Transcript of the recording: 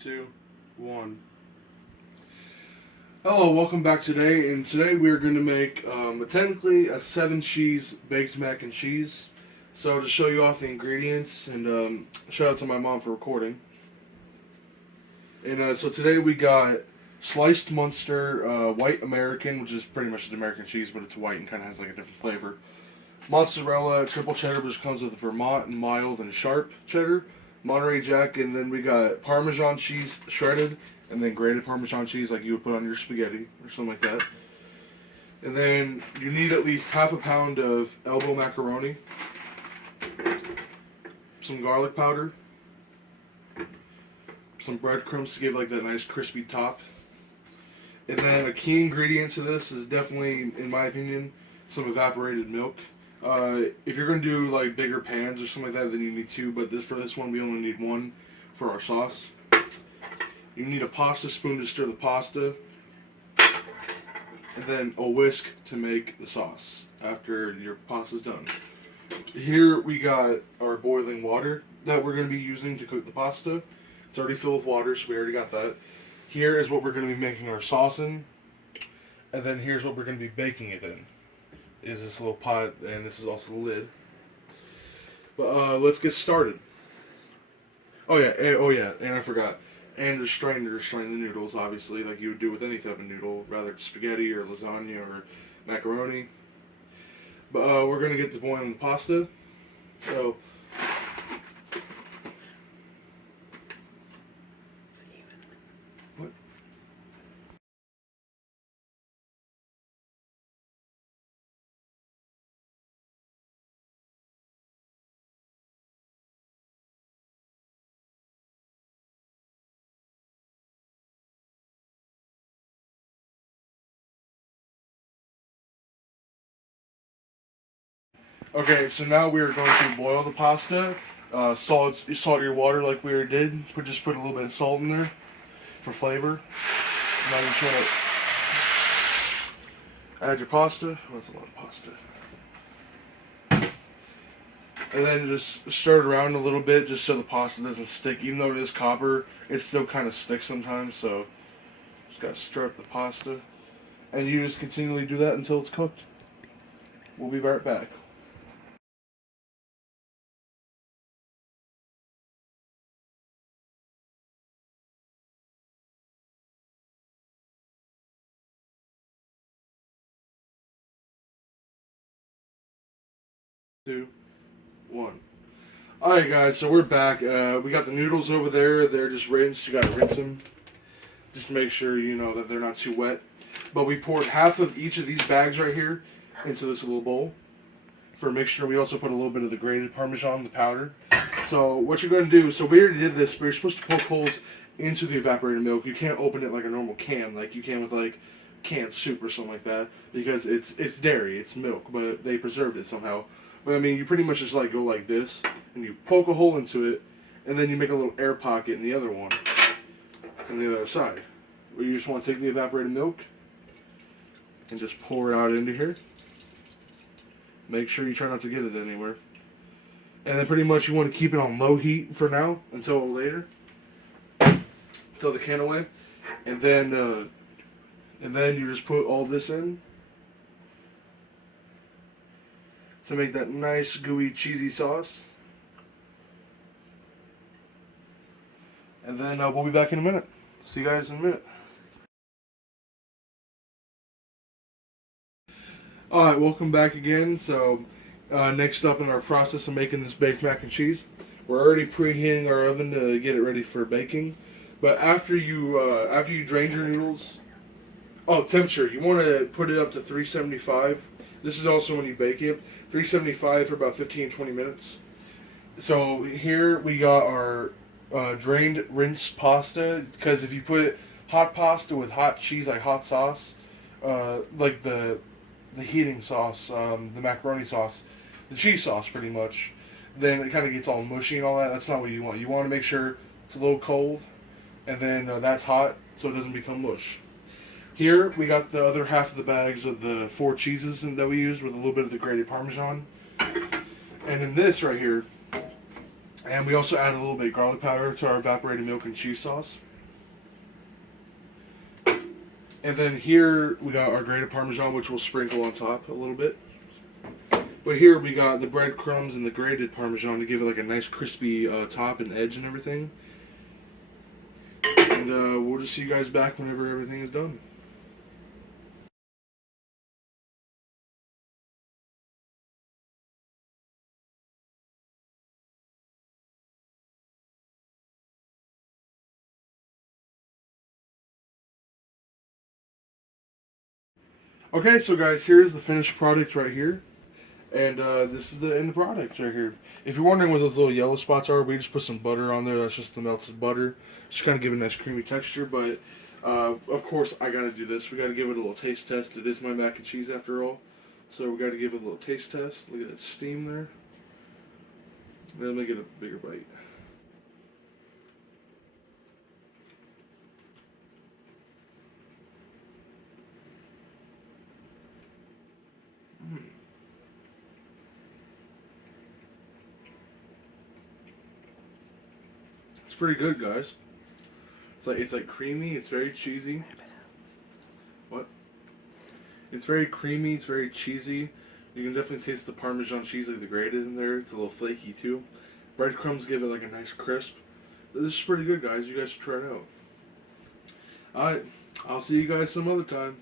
2, 1. Hello, welcome back today, and today we are going to make technically a 7-cheese baked mac and cheese. So to show you off the ingredients, and shout out to my mom for recording. And so today we got sliced Munster, white American, which is pretty much an American cheese, but it's white and kind of has like a different flavor. Mozzarella, triple cheddar, which comes with Vermont and mild and sharp cheddar. Monterey Jack, and then we got Parmesan cheese shredded, and then grated Parmesan cheese like you would put on your spaghetti or something like that. And then you need at least half a pound of elbow macaroni, some garlic powder, some breadcrumbs to give like that nice crispy top. And then a key ingredient to this is definitely, in my opinion, some evaporated milk. If you're going to do like bigger pans or something like that, then you need 2, but for this one we only need 1 for our sauce. You need a pasta spoon to stir the pasta, and then a whisk to make the sauce after your pasta's done. Here we got our boiling water that we're going to be using to cook the pasta. It's already filled with water, so we already got that. Here is what we're going to be making our sauce in, and then here's what we're going to be baking it in. Is this little pot, and this is also the lid. But let's get started. Oh yeah, and I forgot. And the strainer to strain the noodles, obviously, like you would do with any type of noodle, rather spaghetti or lasagna or macaroni. But we're gonna get to boiling the pasta. So what? Okay, so now we are going to boil the pasta. Salt your water like we already did. Just put a little bit of salt in there for flavor. Now you try to add your pasta. Oh, that's a lot of pasta. And then just stir it around a little bit just so the pasta doesn't stick. Even though it is copper, it still kind of sticks sometimes. So just gotta stir up the pasta. And you just continually do that until it's cooked. We'll be right back. Two, one. Alright guys, so we're back. We got the noodles over there. They're just rinsed. You gotta rinse them. Just to make sure you know that they're not too wet. But we poured half of each of these bags right here into this little bowl. For a mixture, we also put a little bit of the grated Parmesan, the powder. So what you're going to do, so we already did this, but you're supposed to poke holes into the evaporated milk. You can't open it like a normal can, like you can with like canned soup or something like that. Because it's dairy, it's milk, but they preserved it somehow. But I mean, you pretty much just like go like this, and you poke a hole into it, and then you make a little air pocket in the other one, on the other side. Where you just want to take the evaporated milk, and just pour it out into here. Make sure you try not to get it anywhere. And then pretty much you want to keep it on low heat for now, until later. Throw the can away. And then you just put all this in. To make that nice, gooey, cheesy sauce. And then we'll be back in a minute. See you guys in a minute. Alright, welcome back again. So, next up in our process of making this baked mac and cheese, we're already preheating our oven to get it ready for baking. But after you drain your noodles, temperature, you want to put it up to 375. This is also when you bake it. 375 for about 15-20 minutes. So here we got our drained, rinsed pasta. Because if you put hot pasta with hot cheese, like hot sauce, like the heating sauce, the macaroni sauce, the cheese sauce pretty much, then it kind of gets all mushy and all that. That's not what you want. You want to make sure it's a little cold, and then that's hot so it doesn't become mush. Here we got the other half of the bags of the 4 cheeses that we used with a little bit of the grated Parmesan. And in this right here, and we also added a little bit of garlic powder to our evaporated milk and cheese sauce. And then here we got our grated Parmesan, which we'll sprinkle on top a little bit. But here we got the breadcrumbs and the grated Parmesan to give it like a nice crispy top and edge and everything. And we'll just see you guys back whenever everything is done. Okay, so guys, here's the finished product right here. And this is the end product right here. If you're wondering what those little yellow spots are, we just put some butter on there. That's just the melted butter. Just kind of give it a nice creamy texture. But, of course, I got to do this. We got to give it a little taste test. It is my mac and cheese after all. So we got to give it a little taste test. Look at that steam there. Let me get a bigger bite. It's pretty good, guys. It's like creamy. It's very cheesy. What? It's very creamy. It's very cheesy. You can definitely taste the Parmesan cheese, like the grated in there. It's a little flaky too. Breadcrumbs give it like a nice crisp. This is pretty good, guys. You guys should try it out. Alright, I'll see you guys some other time.